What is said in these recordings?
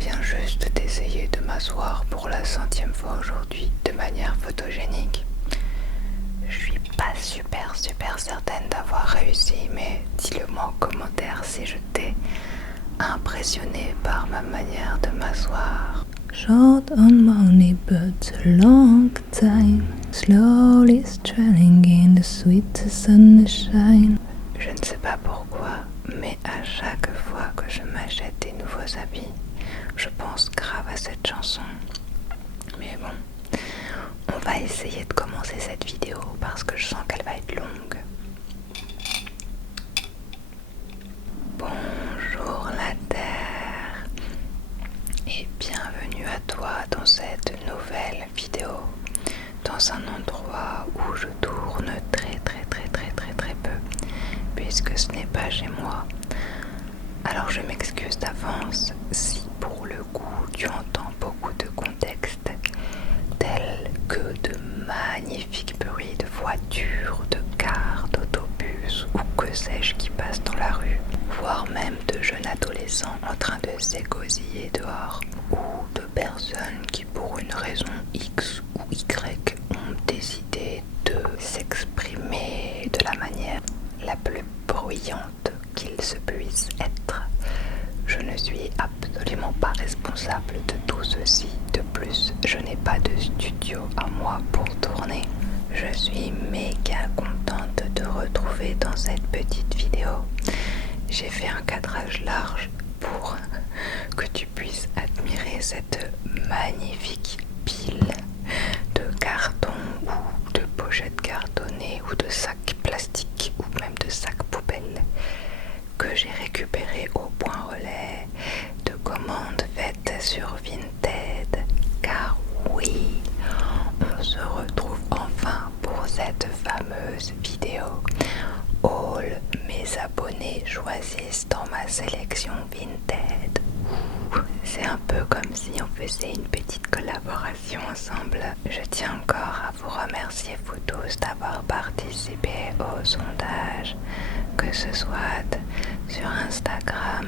viens juste d'essayer de m'asseoir pour la 100e fois aujourd'hui de manière photogénique. Je suis pas super certaine d'avoir réussi, mais dis-le moi en commentaire si je t'ai impressionné par ma manière de m'asseoir. Short on money but a long time, slowly straying in the sweet sunshine. Je ne sais pas pourquoi, mais à chaque fois que je m'achète des nouveaux habits, je pense grave à cette chanson. Mais bon, on va essayer de commencer cette vidéo parce que je sens qu'elle va être longue. Bonjour la Terre et bienvenue à toi dans cette nouvelle vidéo, dans un endroit où je tourne très peu, puisque ce n'est pas chez moi. Alors je m'excuse d'avance si pour le coup tu entends beaucoup de contexte, tels que de magnifiques bruits de voitures, de cars, d'autobus ou que sais-je qui passent dans la rue, voire même de jeunes adolescents en train de s'égosiller dehors, ou de personnes qui pour une raison X ou Y ont décidé de s'exprimer de la manière la plus bruyante qu'il se puisse être. Je ne suis absolument pas responsable de tout ceci. De plus, je n'ai pas de studio à moi pour tourner. Je suis méga contente de retrouver dans cette petite vidéo. J'ai fait un cadrage large pour que tu puisses admirer cette magnifique pile de cartons ou de pochettes cartonnées ou de sacs plastiques ou même de sacs poubelles que j'ai récupéré au point relais de commandes faites sur Vinted. Car oui, on se retrouve enfin pour cette fameuse vidéo. All mes abonnés choisissent dans ma sélection Vinted. C'est un peu comme si on faisait une petite collaboration ensemble. Je tiens encore à vous remercier vous tous d'avoir participé au sondage, que ce soit sur Instagram,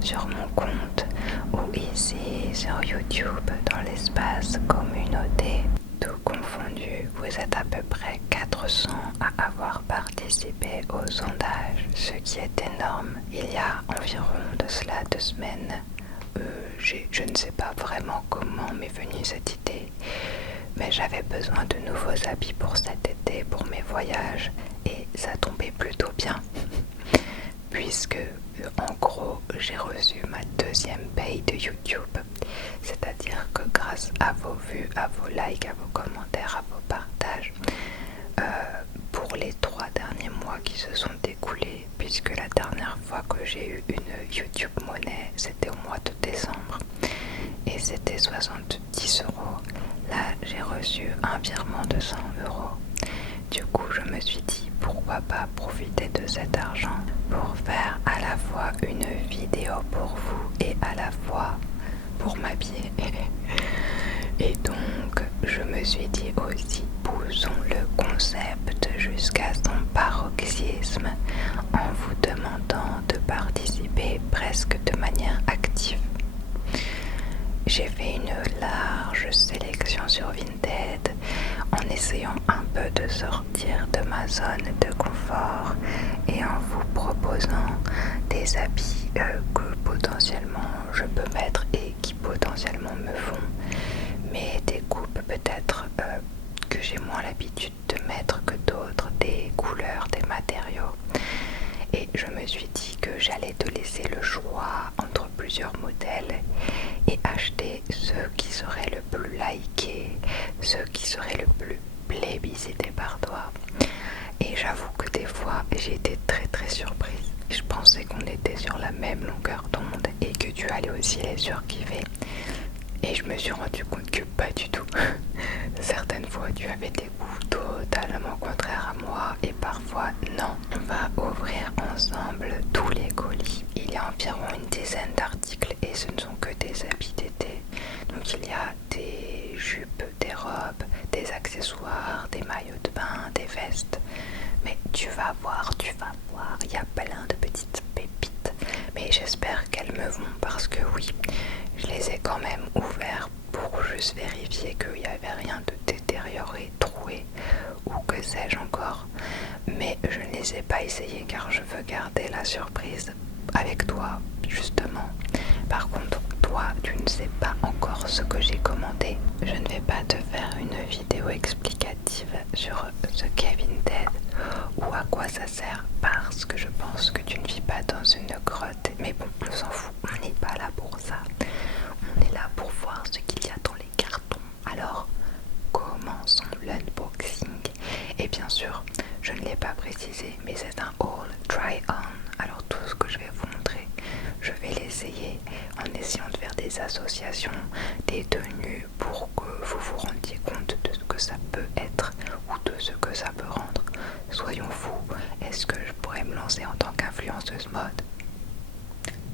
sur mon compte ou ici sur YouTube dans l'espace communauté. Tout confondu, vous êtes à peu près 400 à avoir participé au sondage, ce qui est énorme. Il y a environ de cela 2 semaines, je ne sais pas vraiment comment m'est venue cette idée, mais j'avais besoin de nouveaux habits pour cet été, pour mes voyages, et ça tombait plutôt bien, puisque en gros j'ai reçu ma 2e paye de YouTube, c'est-à-dire que grâce à vos vues, à vos likes, à vos commentaires, à vos partages, pour les 3 derniers mois qui se sont écoulés, puisque la dernière fois que j'ai eu une YouTube monnaie c'était au mois de décembre et c'était 70 €. Là j'ai reçu un virement de 100 €. Du coup je me suis dit pourquoi pas profiter de cet argent pour faire à la fois une vidéo pour vous et à la fois pour m'habiller. Et donc je me suis dit aussi poussons le concept jusqu'à son paroxysme en vous demandant de participer presque de manière active. J'ai fait une large sélection sur Vinted en essayant un peu de sortir de ma zone de confort et en vous proposant des habits que potentiellement je peux mettre et qui potentiellement me font, mais des coupes peut-être que j'ai moins l'habitude de mettre que d'autres, des couleurs, des matériaux. Et je me suis dit que j'allais te laisser le choix entre plusieurs modèles et acheter ceux qui seraient le plus likés, ceux qui seraient le plus plébiscités par toi. Et j'avoue que des fois j'ai été très surprise. Je pensais qu'on était sur la même longueur d'onde et que tu allais aussi les surkiffer. Et je me suis rendu compte que pas du tout. Certaines fois tu avais des goûts totalement contraires à moi et parfois non. On va ouvrir ensemble tous les colis. Il y a environ une dizaine d'articles et ce ne sont que des habits d'été. Donc il y a des jupes, des robes, des accessoires, des maillots de bain, des vestes. Mais tu vas voir, il y a plein de petites pépites. Mais j'espère qu'elles me vont parce que oui, Je les ai quand même ouverts pour juste vérifier qu'il n'y avait rien de détérioré, troué ou que sais-je encore. Mais je ne les ai pas essayés car je veux garder la surprise avec toi, justement. Par contre, toi, tu ne sais pas encore ce que j'ai commandé. Je ne vais pas te faire une vidéo explicative sur ce qu'est Vinted ou à quoi ça sert parce que je pense que tu ne vis pas dans une grotte. Mais bon, on s'en fout, on n'est pas là pour ça. On est là pour voir ce qu'il y a dans les cartons. Alors, commençons l'unboxing. Et bien sûr, je ne l'ai pas précisé, mais c'est un haul try-on. Alors tout ce que je vais vous montrer, je vais l'essayer en essayant de faire des associations, des tenues pour que vous vous rendiez compte de ce que ça peut être ou de ce que ça peut rendre. Soyons fous, est-ce que je pourrais me lancer en tant qu'influenceuse mode?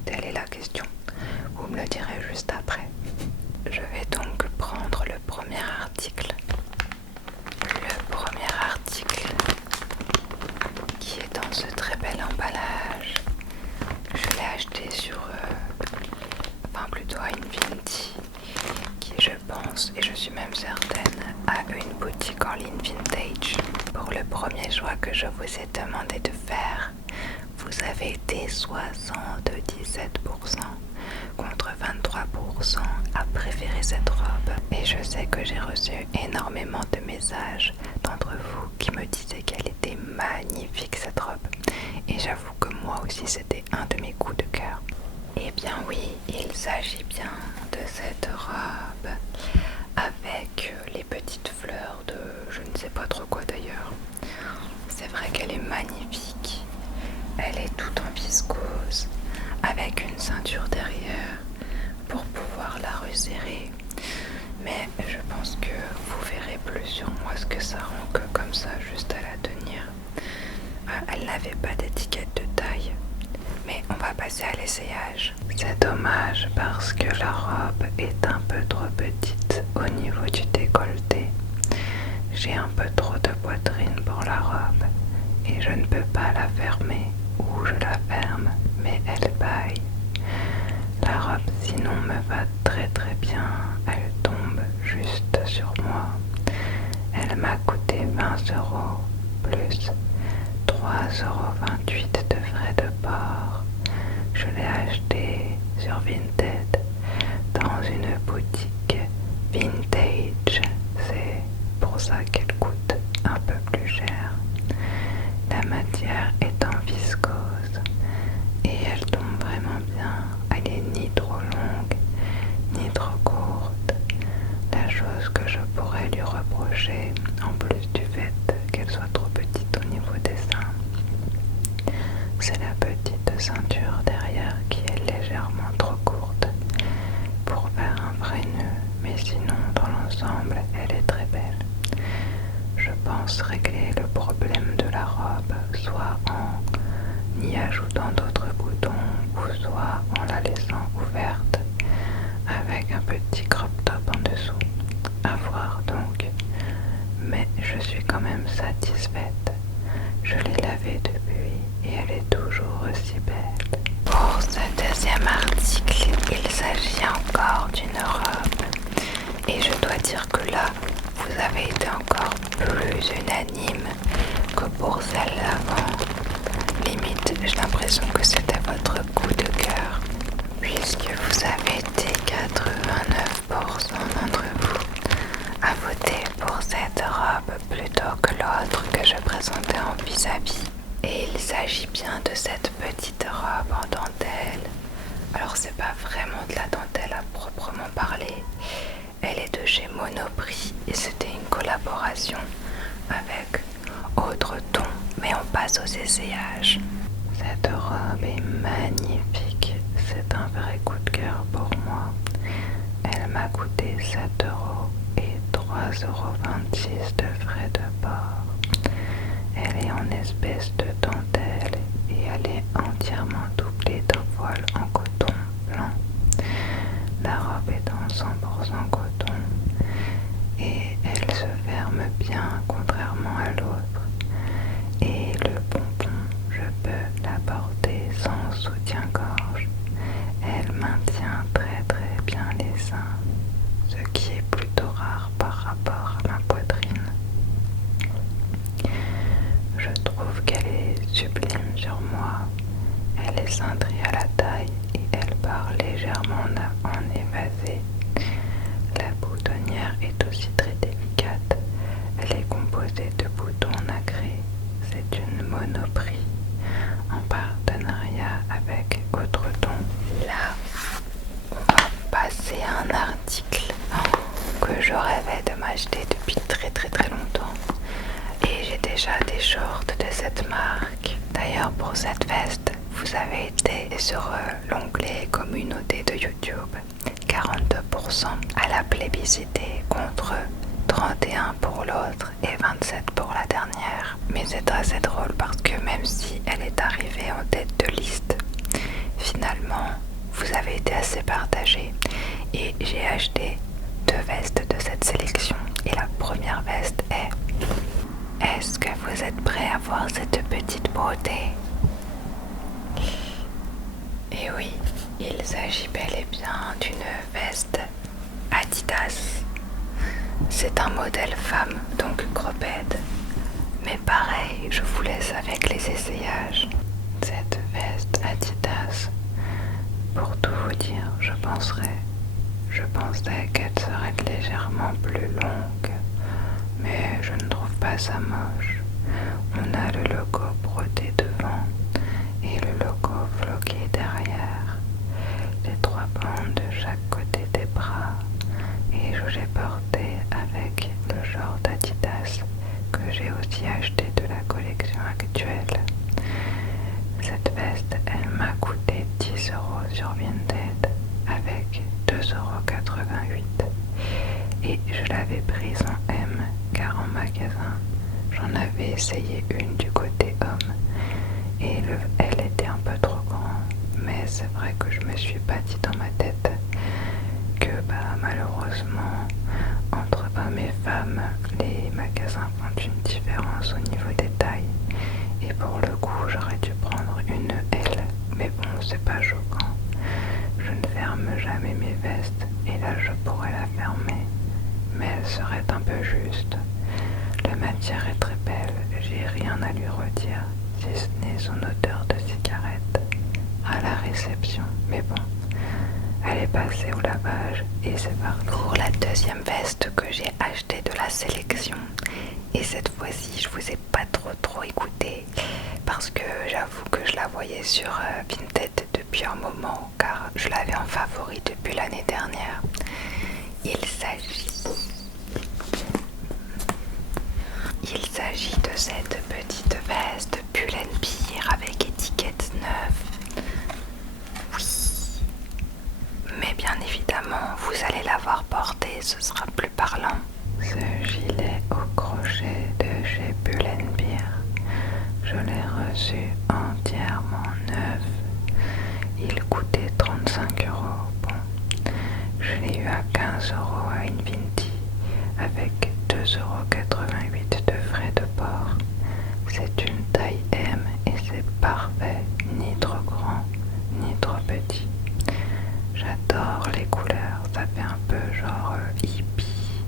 Telle est la question. Vous me le direz juste après. Je vais donc prendre le premier article. Le premier article qui est dans ce très bel emballage. Je l'ai acheté sur, enfin plutôt à Infinity, qui je pense, et je suis même certaine, a une boutique en ligne vintage. Pour le premier choix que je vous ai demandé de faire, vous avez été 77% contre 23% à préférer cette robe. Et je sais que j'ai reçu énormément de messages d'entre vous qui me disaient qu'elle était magnifique cette robe. Et j'avoue que moi aussi c'était un de mes coups de cœur. Eh bien oui, il s'agit bien de cette robe avec les petites fleurs de je ne sais pas trop quoi d'ailleurs. C'est vrai qu'elle est magnifique. Elle est toute en viscose avec une ceinture derrière pour pouvoir la resserrer. Mais je pense que vous verrez plus sur moi ce que ça rend que comme ça juste à la tenir. Elle n'avait pas d'étiquette de taille. Mais on va passer à l'essayage. C'est dommage parce que la robe est un peu trop petite au niveau du décolleté. J'ai un peu trop de poitrine pour la robe et je ne peux pas la fermer ou je la ferme mais elle baille. La robe sinon me va très très bien, elle tombe juste sur moi. Elle m'a coûté 20 € plus 3,28 € de frais de port. Je l'ai acheté sur Vinted dans une boutique vintage. C'est pour ça qu'elle coûte un peu plus cher. La matière est en viscose et elle tombe vraiment bien. Elle est ni trop longue ni trop courte. La chose que je pourrais lui reprocher, en plus du fait qu'elle soit trop petite au niveau des seins, c'est la petite ceinture derrière qui est légèrement trop courte pour faire un vrai nœud, mais sinon dans l'ensemble elle est très belle. Je pense régler le problème de la robe soit en y ajoutant d'autres boutons ou soit en la laissant ouverte avec un petit crop top en dessous. À voir donc, mais je suis quand même satisfaite. Je l'ai lavée depuis et elle est toujours aussi belle. Pour ce deuxième article, il s'agit encore d'une robe. Et je dois dire que là, vous avez été encore plus unanime que pour celle d'avant. Limite, j'ai l'impression que c'était votre coup de cœur, puisque vous avez été 89% d'entre vous à voter pour cette robe plutôt que l'autre que je présentais en vis-à-vis. Et il s'agit bien de cette petite robe en dentelle. Alors c'est pas vraiment de la dentelle à proprement parler. Elle est de chez Monoprix et c'était une collaboration avec Autre Ton, mais on passe aux essayages. Cette robe est magnifique, c'est un vrai coup de cœur pour moi. Elle m'a coûté 7 € et 3,26 € de frais de port. Elle est en espèce de dentelle et elle est entièrement doublée d'un voile en coton blanc. La robe est en 100% coton et elle se ferme bien contrairement à l'autre. Et le pompon, je peux la porter sans soutien-gorge. Elle maintient très très bien sublime sur moi. Elle est cintrée à la taille et elle part légèrement en évasé. La boutonnière est aussi très délicate. Elle est composée de boutons nacrés. C'est une Monoprix en partenariat avec Autre-Ton. Là, on va passer à un article que je rêvais de m'acheter depuis très longtemps. Et j'ai déjà des shorts de cette marque. D'ailleurs, pour cette veste, vous avez été sur l'onglet communauté de YouTube. 42% à la plébiscité contre 31 pour l'autre et 27 pour la dernière. Mais c'est assez drôle parce que même si elle est arrivée en tête de liste, finalement, vous avez été assez partagé et j'ai acheté 2 vestes de cette sélection. Et la première veste est: est-ce que vous êtes prêts à voir cette petite beauté? Et oui, il s'agit bel et bien d'une veste Adidas. C'est un modèle femme, donc cropped. Mais pareil, je vous laisse avec les essayages. Cette veste Adidas, pour tout vous dire, je pensais qu'elle serait légèrement plus longue, mais je ne trouve pas ça moche. On a le logo brodé devant et le logo floqué derrière, les 3 bandes de chaque côté des bras, et je l'ai porté avec le short Adidas que j'ai aussi acheté de la collection actuelle. Cette veste, elle m'a coûté 10 € sur Vinted avec 2,88 € et je l'avais prise en M car en magasin j'en avais essayé une du côté homme et elle était un peu trop grande, mais c'est vrai que je me suis pas dit dans ma tête que malheureusement entre hommes et femmes les magasins font une différence au niveau des tailles et pour le coup j'aurais dû prendre une L, mais bon, c'est pas choquant. Je ne ferme jamais mes vestes et là je pourrais la fermer, mais elle serait un peu juste. La matière est très belle, j'ai rien à lui redire, si ce n'est son odeur de cigarette à la réception, mais bon, elle est passée au lavage et c'est parti. Pour la deuxième veste que j'ai achetée de la sélection, et cette fois-ci je vous ai pas trop écouté parce que j'avoue que je la voyais sur Vinted depuis un moment car je l'avais en favori depuis l'année dernière. Il s'agit de cette petite veste Pull&Bear avec étiquette neuve. Oui, mais bien évidemment vous allez l'avoir portée, ce sera plus parlant. Ce gilet au crochet de chez Pull&Bear, je l'ai reçu entièrement neuf. Il coûtait 35 €. Bon, je l'ai eu à 15 € à Invinity avec 2,88 € de frais de port. C'est une taille M et c'est parfait, ni trop grand ni trop petit. J'adore les couleurs, ça fait un peu genre hippie,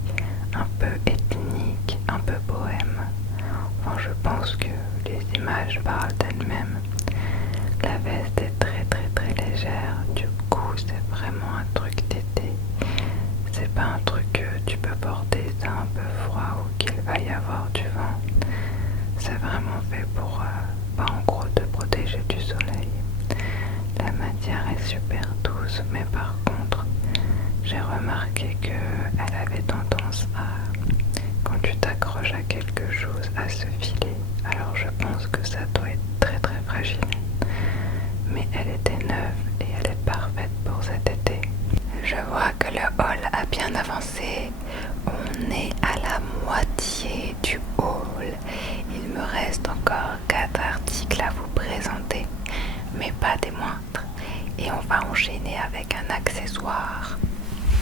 un peu ethnique, un peu bohème. Enfin, je pense que les images parlent d'elles-mêmes. La veste est très légère, du coup c'est vraiment un truc d'été. C'est pas un truc que tu peux porter, c'est un peu froid ou qu'il va y avoir du vent. C'est vraiment fait pour, en gros, te protéger du soleil. La matière est super douce, mais par contre, j'ai remarqué qu'elle avait tendance à, quand tu t'accroches à quelque chose, à se filer. Alors je pense que ça doit être très fragile. Mais elle était neuve et elle est parfaite pour cet été. Je vois que le haul a bien avancé. On est à la moitié du haul. Il me reste encore 4 articles à vous présenter, mais pas des moindres. Et on va enchaîner avec un accessoire.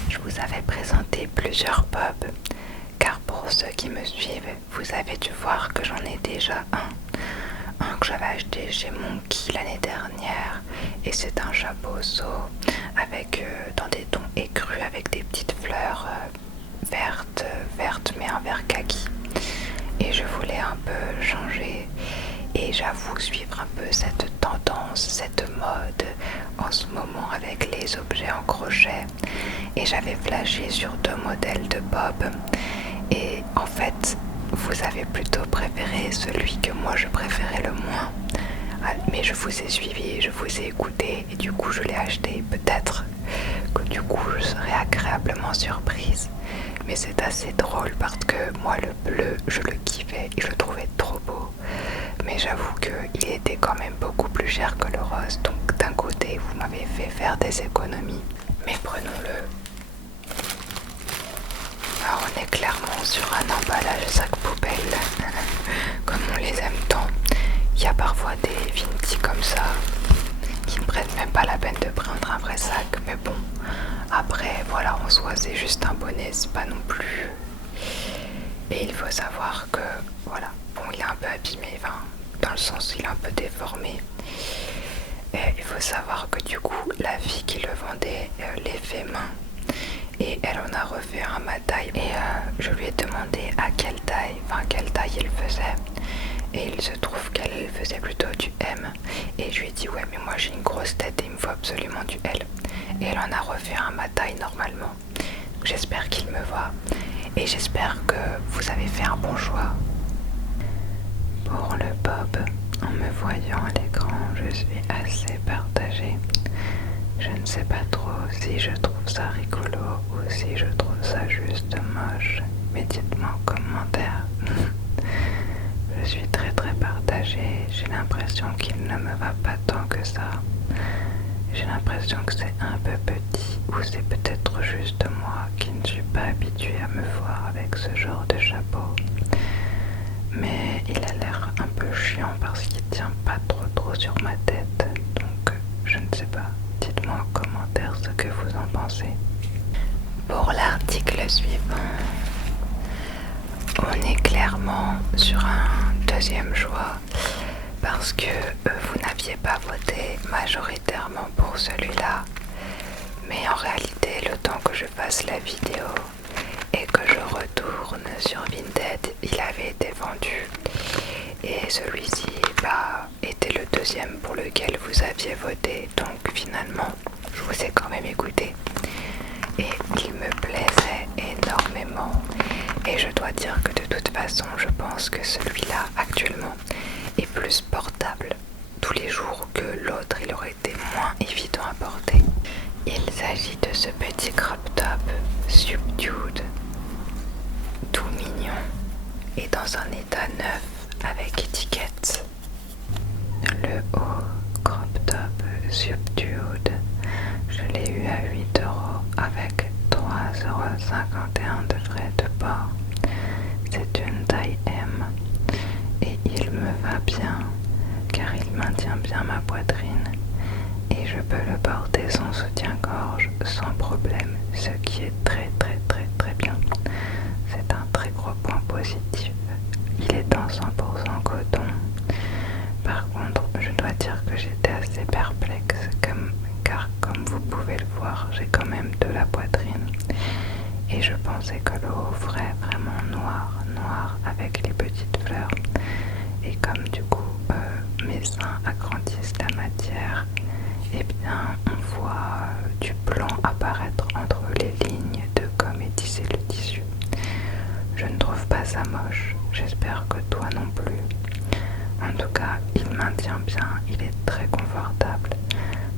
Je vous avais présenté plusieurs pubs, car pour ceux qui me suivent, vous avez dû voir que j'en ai déjà un que j'avais acheté chez Monkey l'année dernière, et c'est un chapeau seau avec dans des tons écrus avec des petites fleurs vertes mais un vert kaki, et je voulais un peu changer et et j'avoue suivre un peu cette tendance, cette mode en ce moment avec les objets en crochet, et j'avais flashé sur 2 modèles de bob, et en fait vous avez plutôt préféré celui que moi je préférais le moins. Mais je vous ai suivi, je vous ai écouté et du coup je l'ai acheté. Peut-être que du coup je serai agréablement surprise. Mais c'est assez drôle parce que moi le bleu je le kiffais et je le trouvais trop beau. Mais j'avoue qu'il était quand même beaucoup plus cher que le rose. Donc d'un côté vous m'avez fait faire des économies. Mais prenons-le. Alors on est clairement sur un emballage sac poubelle. Comme on les aime tant. Il y a parfois des Vinti comme ça qui ne prennent même pas la peine de prendre un vrai sac, mais bon, après voilà, en soi c'est juste un bonnet, c'est pas non plus. Et il faut savoir que voilà, bon, il est un peu abîmé, enfin, dans le sens il est un peu déformé. Et il faut savoir que du coup la fille qui le vendait l'ait fait main et elle en a refait un ma taille, et je lui ai demandé à quelle taille il faisait. Et il se trouve qu'elle faisait plutôt du M. Et je lui ai dit ouais mais moi j'ai une grosse tête et il me faut absolument du L. Et elle en a refait un ma taille normalement. J'espère qu'il me voit. Et j'espère que vous avez fait un bon choix. Pour le bob, en me voyant à l'écran, je suis assez partagée. Je ne sais pas trop si je trouve ça rigolo ou si je trouve ça juste moche. Mais dites-moi en commentaire. Je suis très partagée, j'ai l'impression qu'il ne me va pas tant que ça. J'ai l'impression que c'est un peu petit, ou c'est peut-être juste moi qui ne suis pas habituée à me voir avec ce genre de chapeau. Mais il a l'air un peu chiant parce qu'il tient pas trop sur ma tête, donc je ne sais pas. Dites-moi en commentaire ce que vous en pensez. Pour l'article suivant, on est clairement sur un deuxième choix parce que vous n'aviez pas voté majoritairement pour celui-là, mais en réalité le temps que je fasse la vidéo et que je retourne sur Vinted, il avait été vendu, et celui-ci était le deuxième pour lequel vous aviez voté, donc finalement je vous ai quand même écouté et il me plaisait énormément. Et je dois dire que de toute façon, je pense que celui-là, actuellement, est plus portable tous les jours que l'autre. Il aurait été moins évident à porter. Il s'agit de ce petit crop top subdued, tout mignon et dans un état neuf avec étiquette. Le haut crop top subdued, je l'ai eu à 8 € avec 3,51 € de frais de port. C'est une taille M et il me va bien car il maintient bien ma poitrine et je peux le porter sans soutien-gorge sans problème, ce qui est très bien. C'est un très gros point positif. Il est en 100% coton. Par contre, je dois dire que j'étais assez perplexe car comme vous pouvez le voir, j'ai quand même de la poitrine et je pensais que le haut ferait vraiment noir avec les petites fleurs, et comme du coup mes seins agrandissent la matière, et bien on voit du blanc apparaître entre les lignes de gomme et tisser le tissu. Je ne trouve pas ça moche, j'espère que toi non plus. En tout cas, il maintient bien, il est très confortable.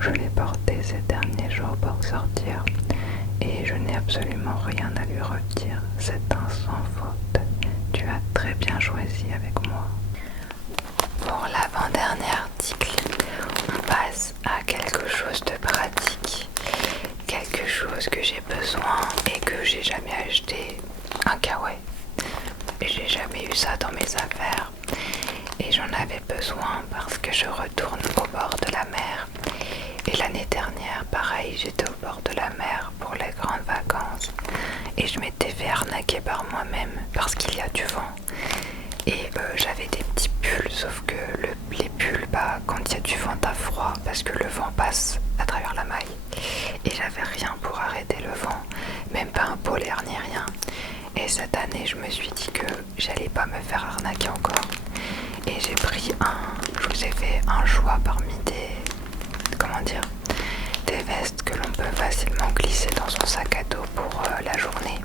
Je l'ai porté ces derniers jours pour sortir et je n'ai absolument rien à lui redire. C'est un sans faute. Tu as très bien choisi avec moi. Pour l'avant-dernier article, on passe à quelque chose de pratique. Quelque chose que j'ai besoin et que j'ai jamais acheté. Un kawaii. J'ai jamais eu ça dans mes affaires. Et j'en avais besoin parce que je retourne au bord de la mer. Et l'année dernière, pareil, j'étais au bord de la mer pour les grandes vacances. Et je m'étais fait arnaquer par moi-même parce qu'il y a du vent. Et j'avais des petits pulls, sauf que les pulls, quand il y a du vent, t'as froid parce que le vent passe à travers la maille. Et j'avais rien pour arrêter le vent, même pas un polaire ni rien. Et cette année, je me suis dit que j'allais pas me faire arnaquer encore. Et j'ai pris un choix parmi comment dire, des vestes que l'on peut facilement glisser dans son sac à dos pour la journée.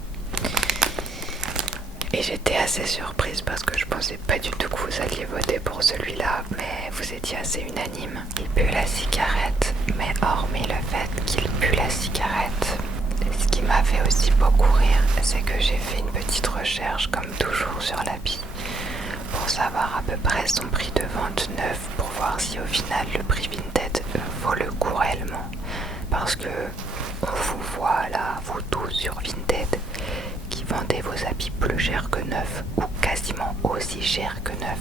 Et j'étais assez surprise parce que je pensais pas du tout que vous alliez voter pour celui-là, mais vous étiez assez unanime. Il pue la cigarette, mais hormis le fait qu'il pue la cigarette, ce qui m'a fait aussi beaucoup rire, c'est que j'ai fait une petite recherche, comme toujours, sur l'habit pour savoir à peu près son prix de vente neuf, pour voir si au final le prix Vinted vaut le coup réellement. Parce que on vous voit là, vous tous sur Vinted, qui vendez vos habits plus cher que neuf, ou quasiment aussi cher que neuf,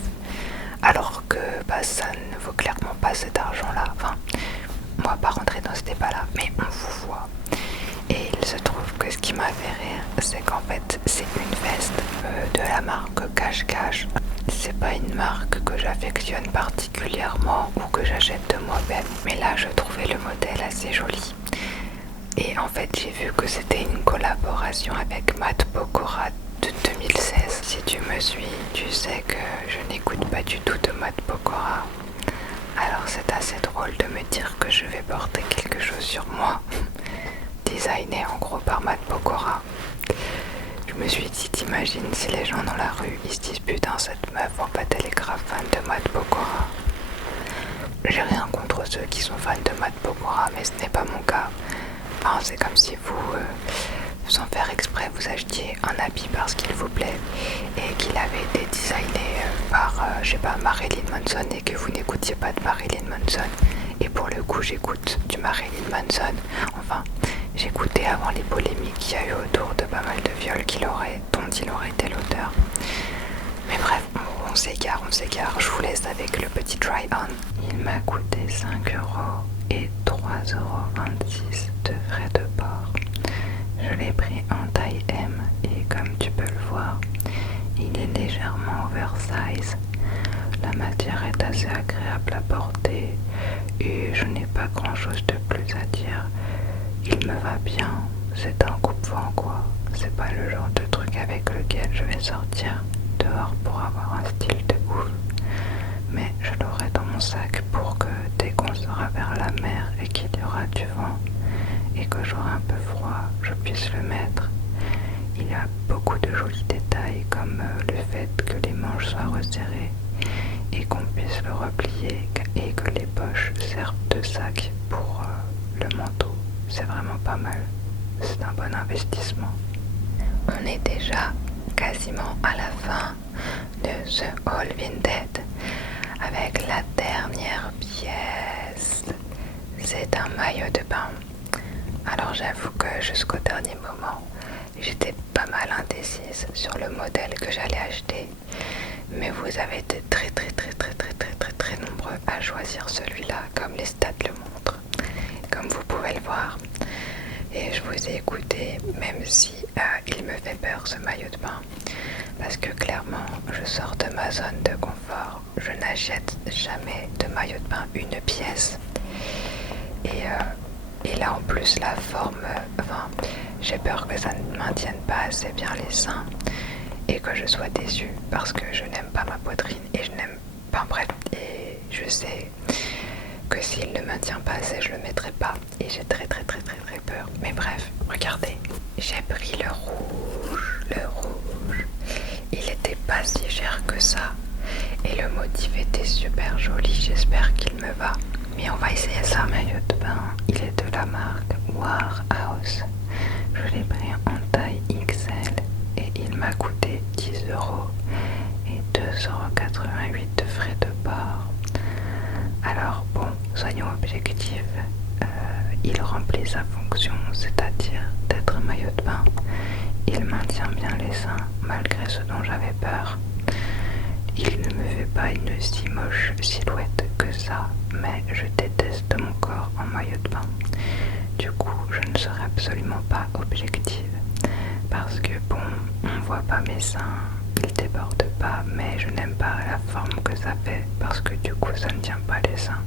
alors que ça ne vaut clairement pas cet argent-là. Enfin, on va pas rentrer dans ce débat-là, mais on vous voit. Et il se trouve que ce qui m'a fait rire, c'est qu'en fait, c'est une veste de la marque Cache Cache. C'est pas une marque que j'affectionne particulièrement ou que j'achète de moi-même, mais là je trouvais le modèle assez joli. Et en fait, j'ai vu que c'était une collaboration avec Matt Pokora de 2016. Si tu me suis, tu sais que je n'écoute pas du tout de Matt Pokora. Alors c'est assez drôle de me dire que je vais porter quelque chose sur moi, designé en gros par Matt Pokora. Je me suis dit, t'imagines si les gens dans la rue ils se disent putain, cette meuf en fait elle est grave fan de Matt Pokora. J'ai rien contre ceux qui sont fans de Matt Pokora, mais ce n'est pas mon cas. Enfin, c'est comme si vous, sans faire exprès, vous achetiez un habit parce qu'il vous plaît et qu'il avait été designé par, je sais pas, Marilyn Manson, et que vous n'écoutiez pas de Marilyn Manson. Et pour le coup, j'écoute du Marilyn Manson. Enfin, j'écoutais avant les polémiques qu'il y a eu autour de pas mal de viols dont il aurait été l'auteur. Mais bref, on s'égare. Je vous laisse avec le petit try-on. Il m'a coûté 5 € et 3,26 € de frais de port. Je l'ai pris en taille M et comme tu peux le voir, il est légèrement oversize. La matière est assez agréable à porter et je n'ai pas grand chose de plus à dire. Il me va bien, c'est un coupe-vent quoi. C'est pas le genre de truc avec lequel je vais sortir dehors pour avoir un style de ouf. Mais je l'aurai dans mon sac pour que dès qu'on sera vers la mer et qu'il y aura du vent et que j'aurai un peu froid, je puisse le mettre. Il y a beaucoup de jolis détails comme le fait que les manches soient resserrées et qu'on puisse le replier et que les poches servent de sac pour le manteau. C'est vraiment pas mal. C'est un bon investissement. On est déjà quasiment à la fin de ce haul Vinted avec la dernière pièce. C'est un maillot de bain. Alors j'avoue que jusqu'au dernier moment, j'étais pas mal indécise sur le modèle que j'allais acheter. Mais vous avez été très nombreux à choisir celui-là, comme les stats le montrent, comme vous pouvez le voir. Et je vous ai écouté, même si il me fait peur ce maillot de bain, parce que clairement je sors de ma zone de confort. Je n'achète jamais de maillot de bain une pièce. Et là en plus la forme, j'ai peur que ça ne maintienne pas assez bien les seins et que je sois déçue parce que je n'aime pas ma poitrine et je n'aime pas, bref, et je sais que s'il ne maintient pas assez, je le mettrai pas et j'ai très peur. Mais bref, regardez, j'ai pris le rouge. Il était pas si cher que ça et le motif était super joli, j'espère qu'il me va. Mais on va essayer ça. Maillot de bain, il est de la marque Warhouse. Je l'ai pris en taille XL et il m'a coûté 10 € et 2,88 € de frais de port. Alors bon, soyons objectifs, il remplit sa fonction, c'est-à-dire d'être un maillot de bain. Il maintient bien les seins malgré ce dont j'avais peur. Il ne me fait pas une si moche silhouette que ça, mais je déteste mon corps en maillot de bain. Du coup, je ne serai absolument pas objective. Parce que bon, on voit pas mes seins, ils débordent pas, mais je n'aime pas la forme que ça fait, parce que du coup ça ne tient pas les seins.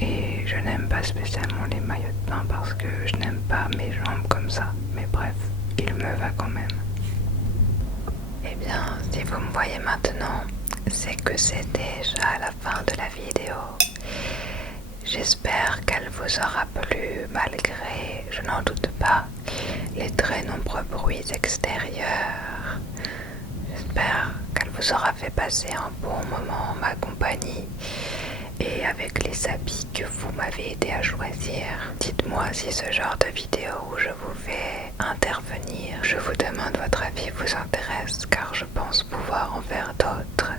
Et je n'aime pas spécialement les maillots de bain parce que je n'aime pas mes jambes comme ça. Mais bref, il me va quand même. Eh bien, si vous me voyez maintenant, c'est que c'est déjà la fin de la vidéo. J'espère qu'elle vous aura plu malgré, je n'en doute pas, les très nombreux bruits extérieurs. J'espère qu'elle vous aura fait passer un bon moment en ma compagnie et avec les habits que vous m'avez aidé à choisir. Dites-moi si ce genre de vidéo où je vous fais intervenir, je vous demande votre avis, vous intéresse, car je pense pouvoir en faire d'autres.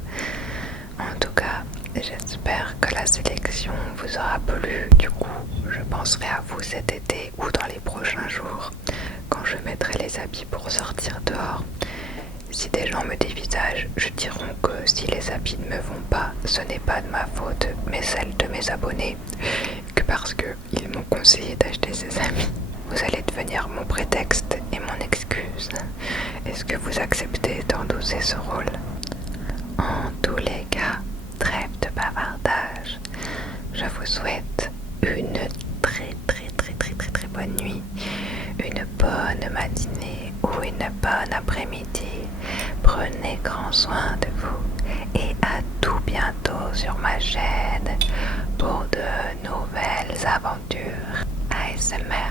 En tout cas, j'espère que la sélection vous aura plu. Du coup, je penserai à vous cet été ou dans les prochains jours, quand je mettrai les habits pour sortir dehors. Si des gens me dévisagent, je dirai que si les habits ne me vont pas, ce n'est pas de ma faute, mais celle de mes abonnés, que parce qu'ils m'ont conseillé d'acheter ces habits. Vous allez devenir mon prétexte et mon excuse. Est-ce que vous acceptez d'endosser ce rôle? En tous les cas, trêve de bavardage. Je vous souhaite une très bonne nuit, une bonne matinée ou une bonne après-midi. Prenez grand soin de vous et à tout bientôt sur ma chaîne pour de nouvelles aventures ASMR.